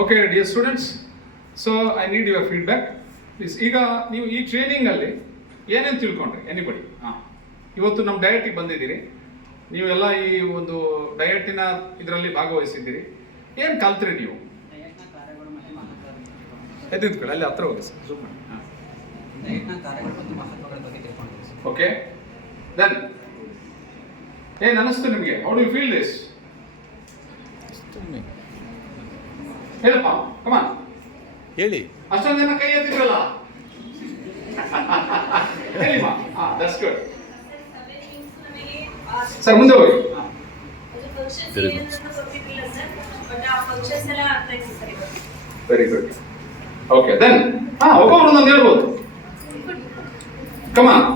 Okay dear students, so I need your feedback please. ಈಗ ನೀವು ಈ ಟ್ರೈನಿಂಗಲ್ಲಿ ಏನೇನು ತಿಳ್ಕೊಂಡ್ರಿ ಎನಿಬಡಿ? ಇವತ್ತು ನಮ್ಮ ಡಯಟಿಗೆ ಬಂದಿದ್ದೀರಿ, ನೀವೆಲ್ಲ ಈ ಒಂದು ಡಯಟಿನ ಇದರಲ್ಲಿ ಭಾಗವಹಿಸಿದ್ದೀರಿ. ಏನು ಕಲ್ತ್ರಿ ನೀವು? ಎದ್ದಿದ್ಕೊಳ್ಳಿ, ಅಲ್ಲಿ ಹತ್ರ ಹೋಗಿ ಸರ್, ಜೂಮ್ ಮಾಡಿ. ಓಕೆ, ದೆನ್ ಏನು ಅನ್ನಿಸ್ತು ನಿಮಗೆ? How do you feel this? ಹೇಳಪ್ಪ, ಕಮಾನ್ ಹೇಳಿ. ಅಷ್ಟೊಂದು ಜನ ಕೈ ಎತ್ತಿದ್ರಲ್ಲ, ಹೇಳಿಮ್ಮ. ದಟ್ಸ್ ಗುಡ್ ಸರ್, ಮುಂದೆ ಹೋಗಿ. Very good. ಓಕೆ, ದೆನ್ ಒಬ್ಬೊಬ್ರು ಒಂದೊಂದು ಹೇಳ್ಬೋದು. ಕಮಾನ್,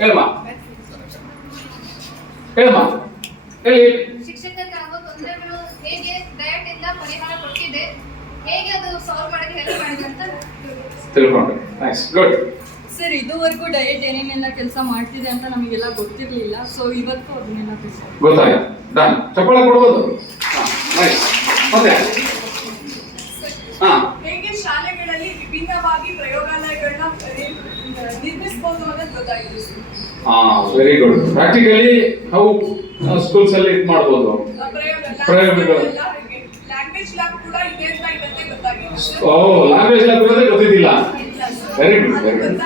ಹೇಳಮ್ಮ ಹೇಳಮ್ಮ ಹೇಳಿ. ಶಿಕ್ಷಕರಿಗೆ ಆಗೋ ತೊಂದರೆಗಳು ಹೇಗೆ ಡಯಟ್ ಇಂದ ಪರಿಹಾರ ಕೊಟ್ಟಿದೆ, ಹೇಗೆ ಅದು ಸಾಲ್ವ್ ಮಾಡಕ್ಕೆ ಹೆಲ್ಪ್ ಮಾಡಿದೆ ಅಂತ ತಿಳ್ಕೊಂಡ್ರೆ ನೈಸ್, ಗುಡ್. ಸರ್, ಇದುವರೆಗೂ ಡಯಟ್ ಏನೇನೆಲ್ಲ ಕೆಲಸ ಮಾಡ್ತಿದೆ ಅಂತ ನಮಗೆಲ್ಲ ಗೊತ್ತಿರಲಿಲ್ಲ. ಸೊ ಇವತ್ತು ಅದನ್ನೆಲ್ಲ ಗೊತ್ತಾಯ್ತು. ಡನ್, ಚಪ್ಪಾಳೆ ಕೊಡ್ಬೋದು. ನೈಸ್. ಮತ್ತೆ ಹೇಗೆ ಶಾಲೆಗಳಲ್ಲಿ ವಿಭಿನ್ನವಾಗಿ ಪ್ರಯೋಗಾಲಯಗಳನ್ನ ನಿರ್ಮಿಸಬಹುದು ಅನ್ನೋದು ಗೊತ್ತಾಗಿದೆ sir. Very good. Practically how schools ಅಲ್ಲಿ ಇದು ಮಾಡ್ಬೋದು ಪ್ರಯೋಗಗಳು. ಲ್ಯಾಂಗ್ವೇಜ್ ಲ್ಯಾಬ್ ಕೂಡ ಇದೆ ಅಂತ ಇವತ್ತೇ ಗೊತ್ತಾಗಿದೆ. ಲ್ಯಾಂಗ್ವೇಜ್ ಲ್ಯಾಬ್ ಇರೋದೇ ಗೊತ್ತಿದ್ದಿಲ್ಲ. Very good, very good,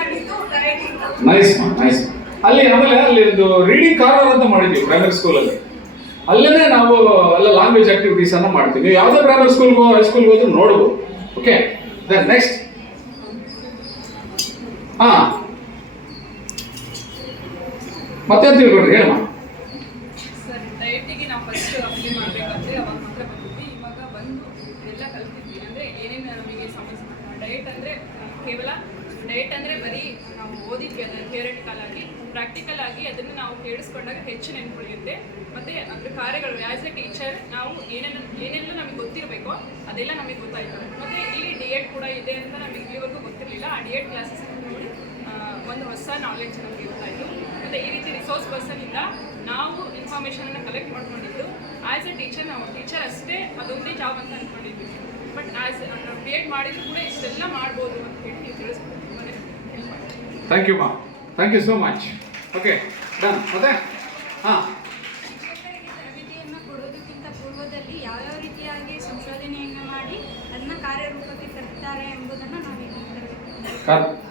nice nice. ಆಮೇಲೆ ಅಲ್ಲಿ ಒಂದು ರೀಡಿಂಗ್ ಕಾರ್ನರ್ ಅಂತ ಮಾಡಿದ್ವಿ ಪ್ರೈಮರಿ ಸ್ಕೂಲಲ್ಲಿ. ಅಲ್ಲೇ ನಾವು ಎಲ್ಲ ಲ್ಯಾಂಗ್ವೇಜ್ ಆಕ್ಟಿವಿಟೀಸ್ ಅನ್ನ ಮಾಡ್ತೀವಿ. ನೀವು ಯಾವುದೇ ಪ್ರೈಮರಿ ಸ್ಕೂಲ್ಗೋ ಹೈಸ್ಕೂಲ್ಗೆ ಹೋದ್ರೂ ನೋಡ್ಬೋದು. Okay, then next. ಮತ್ತೆ ಅಂತ ತಿಳ್ಕೊಂಡ್ರಿ, ಹೇಳಮ್ಮ. ಸರ್, ಡಯಟಿಗೆ ನಾವು ಫಸ್ಟ್ ಅಪ್ಲೈ ಮಾಡಬೇಕಾದ್ರೆ ಅವಾಗ ಮಾತ್ರ ಬಂದಿದ್ವಿ. ಇವಾಗ ಬಂದು ಎಲ್ಲ ಕಲ್ತಿದ್ವಿ. ಅಂದರೆ ಏನೇನು ನಮಗೆ ಸಮಸ್ಯೆ. ಡಯಟ್ ಅಂದರೆ ಕೇವಲ ಡಯಟ್ ಅಂದರೆ ಬರೀ ನಾವು ಓದಿದ್ವಿ ಅದನ್ನು ಥಿಯರಿಟಿಕಲ್ ಆಗಿ. ಪ್ರಾಕ್ಟಿಕಲ್ ಆಗಿ ಅದನ್ನು ನಾವು ಕೇಳಿಸ್ಕೊಂಡಾಗ ಹೆಚ್ಚು ನೆನಪುಳಿಯುತ್ತೆ. ಮತ್ತು ಅದರ ಕಾರ್ಯಗಳು ಆ್ಯಸ್ ಎ ಟೀಚರ್ ನಾವು ಏನೆಲ್ಲ ನಮಗೆ ಗೊತ್ತಿರಬೇಕೋ ಅದೆಲ್ಲ ನಮಗೆ ಗೊತ್ತಾಯಿತು. ಮತ್ತು ಇಲ್ಲಿ ಡಿಯೇಟ್ ಕೂಡ ಇದೆ ಅಂತ ನಮಗೆ ಇಲ್ಲಿವರೆಗೂ ಗೊತ್ತಿರಲಿಲ್ಲ. ಆ ಡಿಯೇಟ್ ಕ್ಲಾಸಸ್ ನೋಡಿ ಒಂದು ಹೊಸ ನಾಲೆಡ್ಜ್ ನಮಗೆ ಗೊತ್ತಾಯಿತು. ಮತ್ತು ಈ ರೀತಿ ರಿಸೋರ್ಸ್ ಪರ್ಸನಿಂದ ನಾವು ಇನ್ಫಾರ್ಮೇಷನನ್ನು ಕಲೆಕ್ಟ್ ಮಾಡ್ಕೊಂಡಿದ್ದು ಆ್ಯಸ್ ಎ ಟೀಚರ್, ನಾವು ಟೀಚರ್ ಅಷ್ಟೇ ಅದೊಂದೇ ಜಾಬ್ ಅಂತ ಅಂದ್ಕೊಂಡಿದ್ವಿ. ಬಟ್ ಆ್ಯಸ್ ನಾವು ಡಿಯೇಟ್ ಮಾಡಿದ್ರು ಕೂಡ ಇಷ್ಟೆಲ್ಲ ಮಾಡ್ಬೋದು ಅಂತ ಹೇಳಿ ನೀವು ತಿಳಿಸ್ಬೋದು. ಥ್ಯಾಂಕ್ ಯು ಮಾ, thank you so much. Okay, done. ಮತ್ತೆ ಶಿಕ್ಷಕರಿಗೆ ತರಬೇತಿಯನ್ನು ಕೊಡೋದಕ್ಕಿಂತ ಪೂರ್ವದಲ್ಲಿ ಯಾವ್ಯಾವ ರೀತಿಯಾಗಿ ಸಂಶೋಧನೆಯನ್ನು ಮಾಡಿ ಅದನ್ನ ಕಾರ್ಯರೂಪಕ್ಕೆ ತರುತ್ತಾರೆ ಎಂಬುದನ್ನು ನಾವು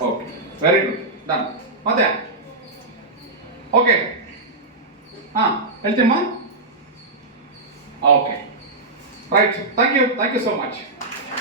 ಓಕೆ, ವೆರಿ ಗುಡ್, ಡನ್. ಮತ್ತೆ ಓಕೆ, ಹೇಳ್ತೀಮ್ಮ. Okay, right, thank you so much.